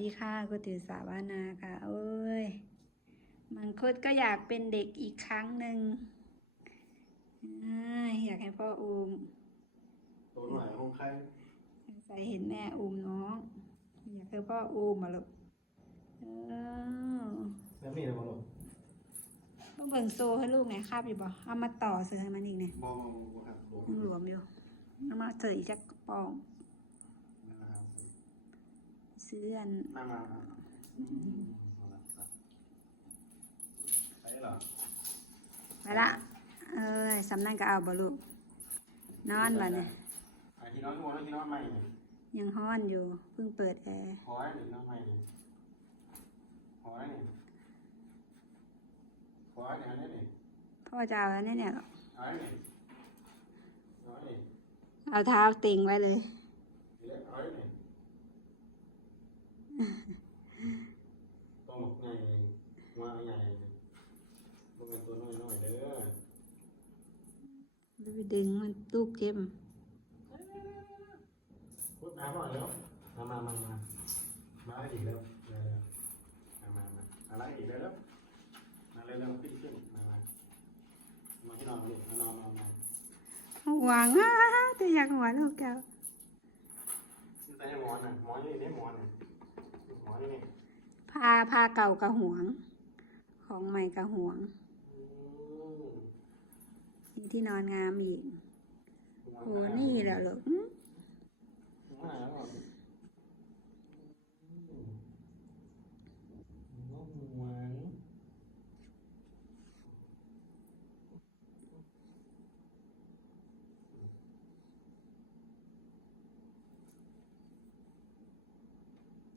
ดีค่ะกุติสาวานาค่ะ โอ้ย มังคุดก็อยากเป็นเด็กอีกครั้งหนึ่งอ้ายอยากให้พ่ออุ้มตัวหน่อยของใครใส่เห็นแม่อุ้มน้อง อยากให้พ่ออุ้มมาลูกเออแล้วมีอะไรบ้างลูกต้องเบิ่งโซให้ลูกไงคาบอยู่บ่เอามาต่อเสือให้มันอีกเนี่ยมองมองมองครับผมยังหลวมอยู่เอามาเสยจากกระป๋องนะครับ ซื้ออันมามามาใช่เหรอไปละ เอ้ยสำนักก็เอาบ่ลูกนอนบ่เนี่ยไอ้ที่น้องที่มองที่น้องใหม่เนี่ยยังฮ้อนอยู่ เพิ่งเปิดแอร์ขอให้หนึ่งน้องใหม่เนี่ยขอให้หนึ่งขอให้หนึ่งอันนี้หนึ่งพ่อจะเอาอันนี้เนี่ยหรอเอาให้หนึ่งเอาให้หนึ่งเอาเท้าติงไว้เลย เล็กเอาให้หนึ่งต้องบอกไงว่าไงต้องเป็นตัวน้อยน้อยเด้อ ไปดึงมันลูกเจ็บพูดน้ำหน่อยแล้วมามามามามาอีกแล้วมามามาอะไรอีกแล้วแล้วมาเร็วๆขึ้นขึ้นมามามาที่นอนลูกมานอนนอนนอนหวังอะแต่อยากหัวลูกแก้วแต่หมอนน่ะหมอนอยู่นี่หมอนน่ะหมอนอยู่นี่พาพาเก่ากะหวง ของใหม่กะหวง ที่นอนงามอีกโหนี่แหละลูกอื้อมาแล้วเหรออืมน้องหวาน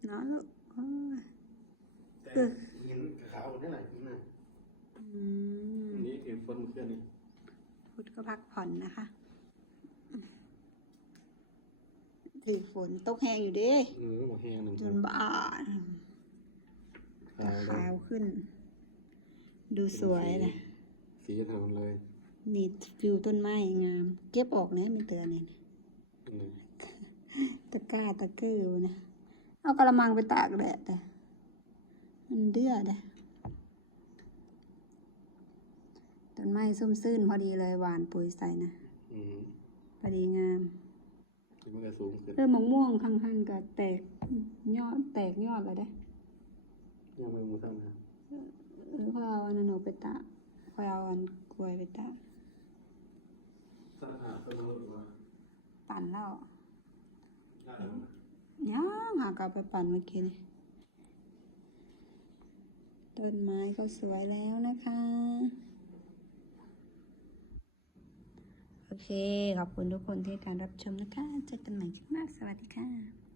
นอนลูกโอ้ยแต่หินขาวๆนี่แหละหินน่ะอืมอันนี้คือฝนเมื่อคืนนี่พุทธ ก็พักผ่อนนะคะถือฝนตกแห้งอยู่เดิเออหมอแห้งหนึ่งจนบ้าขาวเลขาวยขึ้น ดูสวยเลยสีเทาเลย นี่ฟิวต้นไม้งาม เก็บออกเนี่ยมีเตือนเนี่ยอืมตะกร้าตะเกือนะ เอากระมังไปตากแดดแต่มันเดือดเลย ต้นไม้ส้มซื่นพอดีเลยหวานปุ๋ยใส่นะอืมพอดีงามที่มันก็สูงขึ้นเริ่มมะม่วงข้างๆก็แตกยอดแตกยอดเลยได้ ยังไม่มูทั้งนะเออเขาเอาอันนั้นออกไปตากเขาเอาอันกล้วยไปตากสถานต้นไม้ว่าปั่นแล้วได้แล้วนะยังหากลับไปปั่นเมื่อกี้นี่ต้นไม้ก็สวยแล้วนะคะ โอ เค ขอบคุณทุกคนที่การรับชมนะคะ เจอกันใหม่คลิปหน้า สวัสดีค่ะ